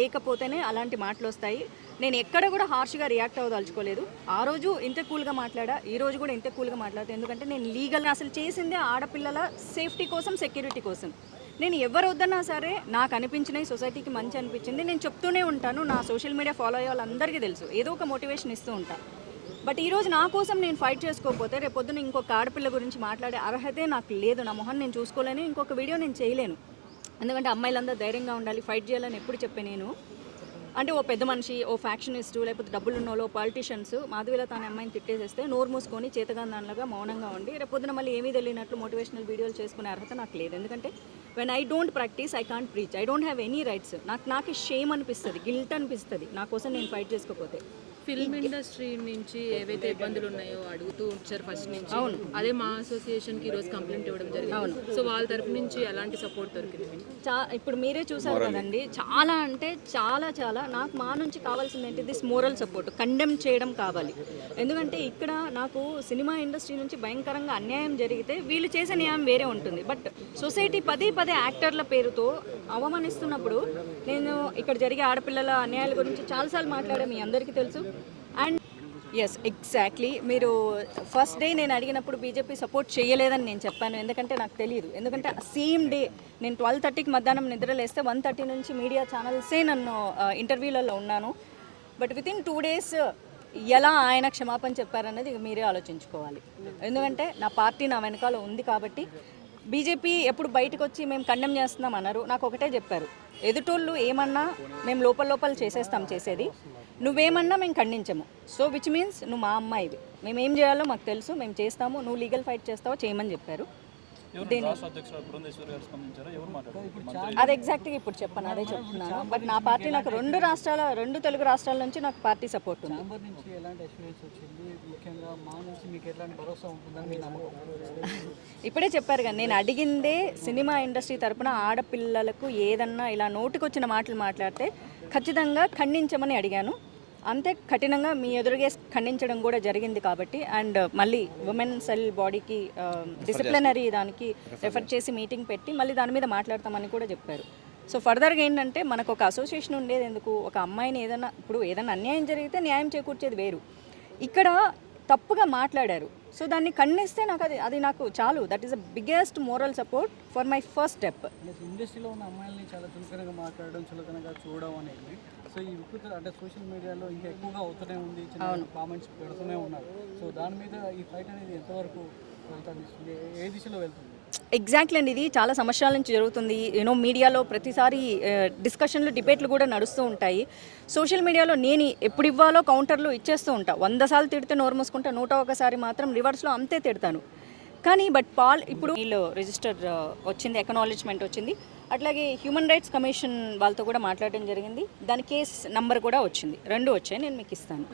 లేకపోతేనే అలాంటి మాటలు వస్తాయి. నేను ఎక్కడ కూడా హార్ష్గా రియాక్ట్ అవ్వదలుచుకోలేదు. ఆ రోజు ఇంత కూల్గా మాట్లాడా, ఈ రోజు కూడా ఇంత కూల్గా మాట్లాడతా. ఎందుకంటే నేను లీగల్గా అసలు చేసిందే ఆడపిల్లల సేఫ్టీ కోసం, సెక్యూరిటీ కోసం. నేను ఎవరు వద్దన్నా సరే నాకు అనిపించినవి, సొసైటీకి మంచి అనిపించింది నేను చెప్తూనే ఉంటాను. నా సోషల్ మీడియా ఫాలో అయ్యే వాళ్ళందరికీ తెలుసు, ఏదో ఒక మోటివేషన్ ఇస్తూ ఉంటాను. బట్ ఈరోజు నా కోసం నేను ఫైట్ చేసుకోకపోతే రేపొద్దున ఇంకొక ఆడపిల్ల గురించి మాట్లాడే అర్హతే నాకు లేదు. నా మొహం నేను చూసుకోలేను, ఇంకొక వీడియో నేను చేయలేను. ఎందుకంటే అమ్మాయిలందరూ ధైర్యంగా ఉండాలి, ఫైట్ చేయాలని ఎప్పుడు చెప్పే నేను. అంటే ఓ పెద్ద మనిషి, ఓ ఫ్యాక్షనిస్టు, లేకపోతే డబ్బులు ఉన్నోళ్ళు, పాలిటీషియన్స్ మాధవీలత అనే అమ్మాయిని తిట్టేసేస్తే నోరు మూసుకొని చేతగాందానిలాగా మౌనంగా ఉండి రేపొద్దున మళ్ళీ ఏమీ తెలియనట్లు మోటివేషనల్ వీడియోలు చేసుకునే అర్హత నాకు లేదు. ఎందుకంటే when I don't practice I can't preach, I don't have any rights. నాకు షేమ్ అనిపిస్తుంది, గిల్ట్ అనిపిస్తుంది నా కోసం నేను ఫైట్ చేసుకోకపోతే. ఫిల్మ్ ఇండస్ట్రీ నుంచి ఏవైతే ఇబ్బందులు ఉన్నాయో అడుగుతూ వచ్చారు ఫస్ట్ నుంచి. అవును, అదే మా అసోసియేషన్కి ఈరోజు కంప్లైంట్ ఇవ్వడం జరిగింది. అవును, సో వాళ్ళ తరపు నుంచి ఎలాంటి సపోర్ట్ దొరికింది? ఇప్పుడు మీరే చూసారు కదండి, చాలా అంటే చాలా చాలా నాకు మా నుంచి కావాల్సింది ఏంటి, దిస్ మోరల్ సపోర్ట్, కండెమ్ చేయడం కావాలి. ఎందుకంటే ఇక్కడ నాకు సినిమా ఇండస్ట్రీ నుంచి భయంకరంగా అన్యాయం జరిగితే వీళ్ళు చేసే న్యాయం వేరే ఉంటుంది. బట్ సొసైటీ పదే పదే యాక్టర్ల పేరుతో అవమానిస్తున్నప్పుడు నేను ఇక్కడ జరిగే ఆడపిల్లల అన్యాయాల గురించి చాలాసార్లు మాట్లాడే మీ అందరికీ తెలుసు. అండ్ ఎస్, ఎగ్జాక్ట్లీ, మీరు ఫస్ట్ డే నేను అడిగినప్పుడు బీజేపీ సపోర్ట్ చేయలేదని నేను చెప్పాను. ఎందుకంటే నాకు తెలియదు. ఎందుకంటే సేమ్ డే నేను 12:30కి మధ్యాహ్నం నిద్రలేస్తే 1:30 నుంచి మీడియా ఛానల్సే నన్ను ఇంటర్వ్యూలలో ఉన్నాను. బట్ వితిన్ 2 days ఎలా ఆయన క్షమాపణ చెప్పారనేది మీరే ఆలోచించుకోవాలి. ఎందుకంటే నా పార్టీ నా వెనకాల ఉంది కాబట్టి. బీజేపీ ఎప్పుడు బయటకు వచ్చి మేము కండెమ్ చేస్తున్నాం అన్నారు. నాకు ఒకటే చెప్పారు, ఎదుటోళ్ళు ఏమన్నా మేము లోపల చేసేస్తాం చేసేది, నువ్వేమన్నా మేము ఖండించము. సో విచ్ మీన్స్ నువ్వు మా అమ్మాయివి, మేము ఏం చేయాలో మాకు తెలుసు, మేము చేస్తాము, నువ్వు లీగల్ ఫైట్ చేస్తావో చేయమని చెప్పారు. అది ఎగ్జాక్ట్గా ఇప్పుడు చెప్పాను, అదే చెప్తున్నాను. బట్ నా పార్టీ నాకు రెండు తెలుగు రాష్ట్రాల నుంచి నాకు పార్టీ సపోర్ట్ ఉంది. ఇప్పుడే చెప్పారు కదా, నేను అడిగిందే సినిమా ఇండస్ట్రీ తరపున ఆడపిల్లలకు ఏదన్నా ఇలా నోటికొచ్చిన మాటలు మాట్లాడితే ఖచ్చితంగా ఖండించమని అడిగాను. అంతే కఠినంగా మీ ఎదురుగే ఖండించడం కూడా జరిగింది కాబట్టి. అండ్ మళ్ళీ ఉమెన్ సెల్ బాడీకి డిసిప్లినరీ దానికి రెఫర్ చేసి మీటింగ్ పెట్టి మళ్ళీ దాని మీద మాట్లాడతామని కూడా చెప్పారు. సో ఫర్దర్గా ఏంటంటే మనకు ఒక అసోసియేషన్ ఉండేది ఎందుకు, ఒక అమ్మాయిని ఏదైనా అన్యాయం జరిగితే న్యాయం చేకూర్చేది వేరు. ఇక్కడ తప్పుగా మాట్లాడారు, సో దాన్ని ఖండిస్తే నాకు అది నాకు చాలు. That is the biggest moral support for my first step. ఇండస్ట్రీలో ఉన్న అమ్మాయిల్ని చాలా చులకనగా మాట్లాడడం, చులకనగా చూడడం అనేది సో ఈ వికృత అంటే సోషల్ మీడియాలో ఇంకా ఎక్కువగా అవుతూనే ఉంది, కామెంట్స్ పెడుతూనే ఉన్నారు. సో దాని మీద ఈ ఫైట్ అనేది ఎంతవరకు వెళ్తుంది, ఏ దిశలో వెళ్తుంది? ఎగ్జాక్ట్లీ అండి, ఇది చాలా సంవత్సరాల నుంచి జరుగుతుంది. మీడియాలో ప్రతిసారి డిస్కషన్లు, డిబేట్లు కూడా నడుస్తూ ఉంటాయి. సోషల్ మీడియాలో నేను ఎప్పుడు ఇవ్వాలో కౌంటర్లు ఇచ్చేస్తూ ఉంటా. 100 సార్లు తిడితే నోరు మూసుకుంటా, 101 మాత్రం రివర్స్లో అంతే తిడతాను. కానీ ఇప్పుడు వీళ్ళు రిజిస్టర్ వచ్చింది, ఎకనాలెడ్జ్మెంట్ వచ్చింది. అట్లాగే హ్యూమన్ రైట్స్ కమిషన్ వాళ్ళతో కూడా మాట్లాడడం జరిగింది. దాని కేస్ నంబర్ కూడా వచ్చింది, 2 వచ్చాయి, నేను మీకు ఇస్తాను.